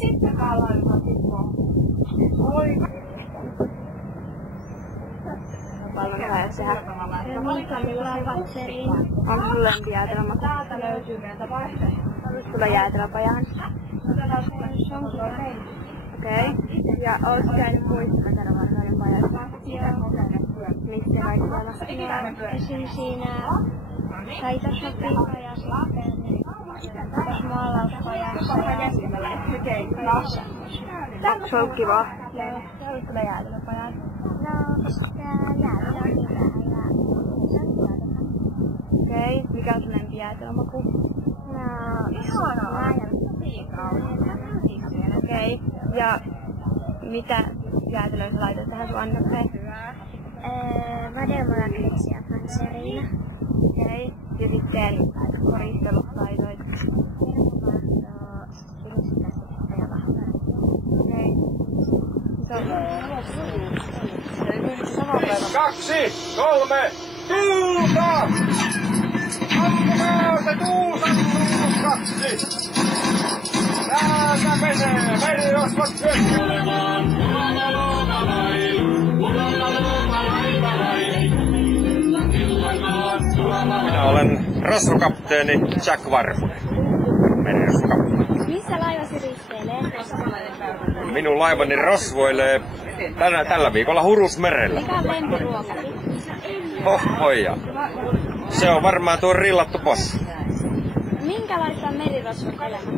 Sitten kaalailla Oi. Paljon lähes tehdä. On sulla lempijäätelmä? Täältä löytyy meiltä vaihtoehtoja. Haluaisi tulla jäätelöpajaan? Okei. Ja ootko käynyt muissa Vekarvarkauden pajassa? Joo. Missä kaikkialla? Esim. Siinä taitoshopilla ja sitten tässä maalauspajassa. Se on kivaa. Joo. Haluaisi tulla jäätelöpajaan? No, jäätelö on hyvä ja se on hyvä. Okei. Mikä on sun lempijäätelömaku? Okei. Ja mitä jäätelöä sä laitat tähän sun annokseen? Vadelmalakriksi ja fanseriina. Okei. Ja sitten koristelut laitoit. Okei. Kaksi, kolme, tuulta! Ampukaa se tuulta, kaksi! Täältä menee, merirosvot kökkö! Minä olen rosvokapteeni Jack Varpunen. Merirosvokapteeni. Missä laivasi risteilee? Minun laivani rosvoilee tällä viikolla Hurusmerellä. Mikä on lempiruokasi? Hohhoja. Se on varmaan tuo rillattu possu. Minkälaista on merirosvon elämä?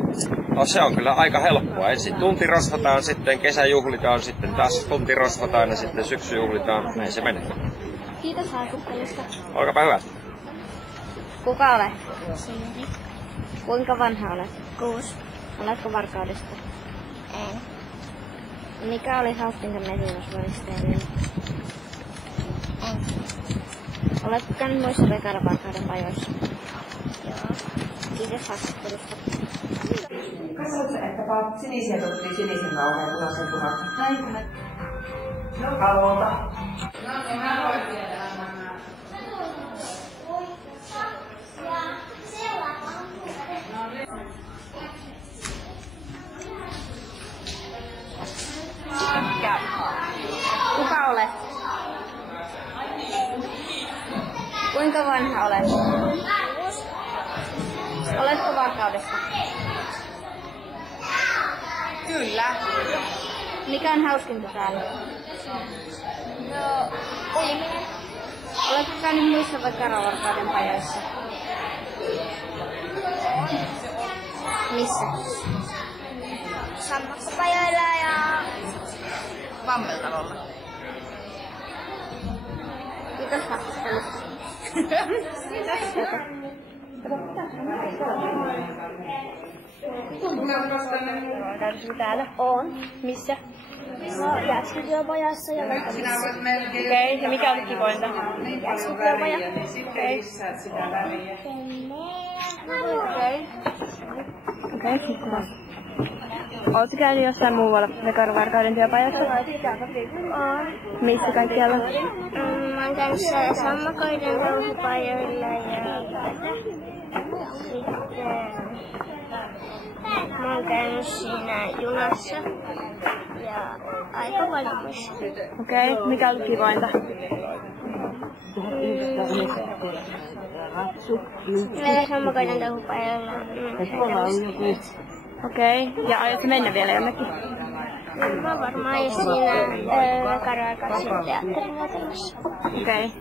No se on kyllä aika helppoa. Ensin tunti rosvataan, sitten kesäjuhlitaan, sitten taas tunti rosvataan ja sitten syksyjuhlitaan. Näin se menee. Kiitos haastattelusta. Olkaapa hyvä. Kuka olet? Siiri. Kuinka vanha olet? 6. Oletko Varkaudesta? En. Mikä oli hauskinta merirosvoisteellinen? Oletko käynyt muissa Vekarvarkauden pajoissa? Joo. Kiitos haastattelusta. Katsotko, että sinisiä tuttiin sinisen kauhean ja punaisen punaisen? Näin. No kalvolta. No niin, mä voin viedä nämä. Kuka olet? Kuinka vanha olet? Oletko Varkaudesta? Kyllä. Mikä on hauskinta täällä? No, uiminen. Oletko käynyt muissa Vekarvarkauden pajoissa? Missä? Sammakkopajoilla ja Vammeltalolla. Kiitos haastattelusta. Oletko täällä? on. Missä? No, jääskityöpajassa ja Okei, ja mikä oli kivointa? jääskityöpaja. Okei. Okei, kiitos. Oletko käynyt jossain muualla Vekarvarkauden työpajassa? On. Missä kaikkialla? Mä oon käynyt sammakoiden touhupajoilla ja sitten mä oon käynyt siinä junassa ja aika paljon muissa. Okei, mikä oli kivointa? Meillä sammakoiden touhupajoilla. Okei, ja aiotko mennä vielä jonnekin? Mä varmaan siinä Vekarvarkauden teatterin näytelmässä. Okei.